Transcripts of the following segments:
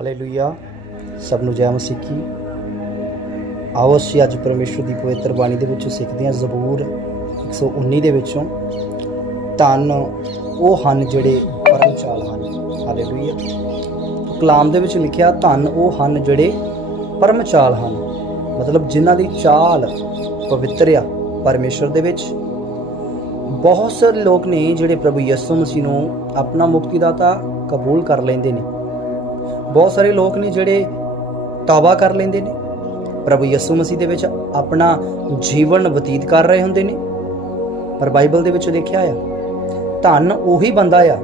Hallelujah ਸਭ ਨੂੰ ਜੈ ਮਸੀਹ ਕੀ ਆਓ ਅਸੀਂ ਅੱਜ ਪਰਮੇਸ਼ਰ ਦੀ ਪਵਿੱਤਰ ਬਾਣੀ ਦੇ ਵਿੱਚੋਂ ਸਿੱਖਦੇ ਹਾਂ ਜ਼ਬੂਰ 119 ਦੇ ਵਿੱਚੋਂ। ਧੰਨ ਉਹ ਹਨ ਜਿਹੜੇ ਪਰਮ ਚਾਲ ਹਨ। ਹਾਲੇਲੂਇਆ ਕਲਾਮ ਦੇ ਵਿੱਚ ਲਿਖਿਆ, ਧੰਨ ਉਹ ਹਨ ਜਿਹੜੇ ਪਰਮ ਚਾਲ ਹਨ। ਮਤਲਬ ਜਿਨ੍ਹਾਂ ਦੀ ਚਾਲ ਪਵਿੱਤਰ ਆ ਪਰਮੇਸ਼ਰ ਦੇ ਵਿੱਚ। ਬਹੁਤ ਸਾਰੇ ਲੋਕ ਨੇ ਜਿਹੜੇ ਪ੍ਰਭੂ ਯਿਸੂ ਮਸੀਹ ਨੂੰ ਆਪਣਾ ਮੁਕਤੀਦਾਤਾ ਕਬੂਲ ਕਰ ਲੈਂਦੇ ਨੇ। ਬਹੁਤ ਸਾਰੇ ਲੋਕ ਨੇ ਜਿਹੜੇ ਤੌਬਾ ਕਰ ਲੈਂਦੇ ਨੇ। ਪ੍ਰਭੂ ਯਿਸੂ ਮਸੀਹ ਦੇ ਵਿੱਚ ਆਪਣਾ ਜੀਵਨ ਬਤੀਤ ਕਰ ਰਹੇ ਹੁੰਦੇ ਨੇ। ਪਰ ਬਾਈਬਲ ਦੇ ਵਿੱਚ ਲਿਖਿਆ ਆ, ਧੰਨ ਉਹੀ ਬੰਦਾ ਆ।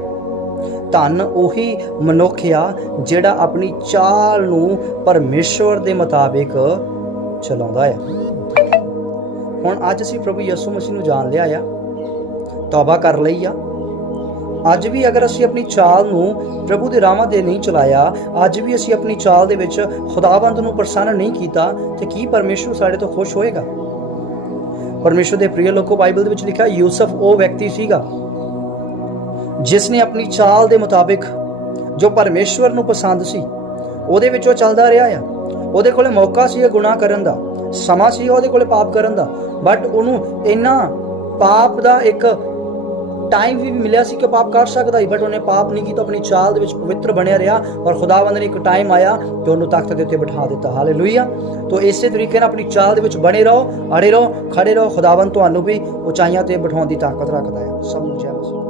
ਧੰਨ ਉਹੀ ਮਨੁੱਖ ਆ ਜਿਹੜਾ ਆਪਣੀ ਚਾਲ ਨੂੰ ਪਰਮੇਸ਼ਵਰ ਦੇ ਮੁਤਾਬਿਕ ਚਲਾਉਂਦਾ ਆ। ਹੁਣ ਅੱਜ ਅਸੀਂ ਪ੍ਰਭੂ ਯਿਸੂ ਮਸੀਹ ਨੂੰ ਜਾਣ ਲਿਆ ਆ, ਤੌਬਾ ਕਰ ਲਈ ਆ। ਅੱਜ ਵੀ ਅਗਰ ਅਸੀਂ ਆਪਣੀ ਚਾਲ ਨੂੰ ਪ੍ਰਭੂ ਦੇ ਰਾਹਾਂ ਦੇ ਨਹੀਂ ਚਲਾਇਆ, ਅੱਜ ਵੀ ਅਸੀਂ ਆਪਣੀ ਚਾਲ ਦੇ ਵਿੱਚ ਖੁਦਾਵੰਦ ਨੂੰ ਪ੍ਰਸੰਨ ਨਹੀਂ ਕੀਤਾ, ਤੇ ਕੀ ਪਰਮੇਸ਼ਰ ਸਾਡੇ ਤੋਂ ਖੁਸ਼ ਹੋਏਗਾ? ਪਰਮੇਸ਼ਰ ਦੇ ਪ੍ਰਿਯ ਲੋਕੋ ਬਾਈਬਲ ਦੇ ਵਿੱਚ ਲਿਖਿਆ, ਯੂਸਫ ਉਹ ਵਿਅਕਤੀ ਸੀਗਾ ਜਿਸ ਨੇ ਆਪਣੀ ਚਾਲ ਦੇ ਮੁਤਾਬਿਕ ਜੋ ਪਰਮੇਸ਼ਵਰ ਨੂੰ ਪਸੰਦ ਸੀ, ਉਹਦੇ ਵਿੱਚ ਉਹ ਚੱਲਦਾ ਰਿਹਾ ਆ। ਉਹਦੇ ਕੋਲੇ ਮੌਕਾ ਸੀ ਇਹ ਗੁਨਾਹ ਕਰਨ ਦਾ, ਸਮਾਂ ਸੀ ਉਹਦੇ ਕੋਲੇ ਪਾਪ ਕਰਨ ਦਾ ਬਟ ਉਹਨੂੰ ਇੰਨਾ ਪਾਪ ਦਾ ਇੱਕ ਟਾਈਮ ਵੀ ਮਿਲਿਆ ਸੀ ਕਿ ਪਾਪ ਕਰ ਸਕਦਾ ਹੀ ਬਟ ਉਹਨੇ ਪਾਪ ਨਹੀਂ ਕੀਤਾ, ਆਪਣੀ ਚਾਲ ਦੇ ਵਿੱਚ ਪਵਿੱਤਰ ਬਣਿਆ ਰਿਹਾ ਔਰ ਖੁਦਾਵੰਦ ਨੇ ਇੱਕ ਟਾਈਮ ਆਇਆ ਕਿ ਉਹਨੂੰ ਤਖਤ ਦੇ ਉੱਤੇ ਬਿਠਾ ਦਿੱਤਾ। ਹਾਲੇਲੂਇਆ ਤੋਂ ਇਸੇ ਤਰੀਕੇ ਨਾਲ ਆਪਣੀ ਚਾਲ ਦੇ ਵਿੱਚ ਬਣੇ ਰਹੋ, ਅੜੇ ਰਹੋ, ਖੜੇ ਰਹੋ ਖੁਦਾਵੰਦ ਤੁਹਾਨੂੰ ਵੀ ਉਚਾਈਆਂ ਤੇ ਬਿਠਾਉਣ ਦੀ ਤਾਕਤ ਰੱਖਦਾ ਹੈ। ਸਭ ਨੂੰ ਜੈ ਮਸੀਹ।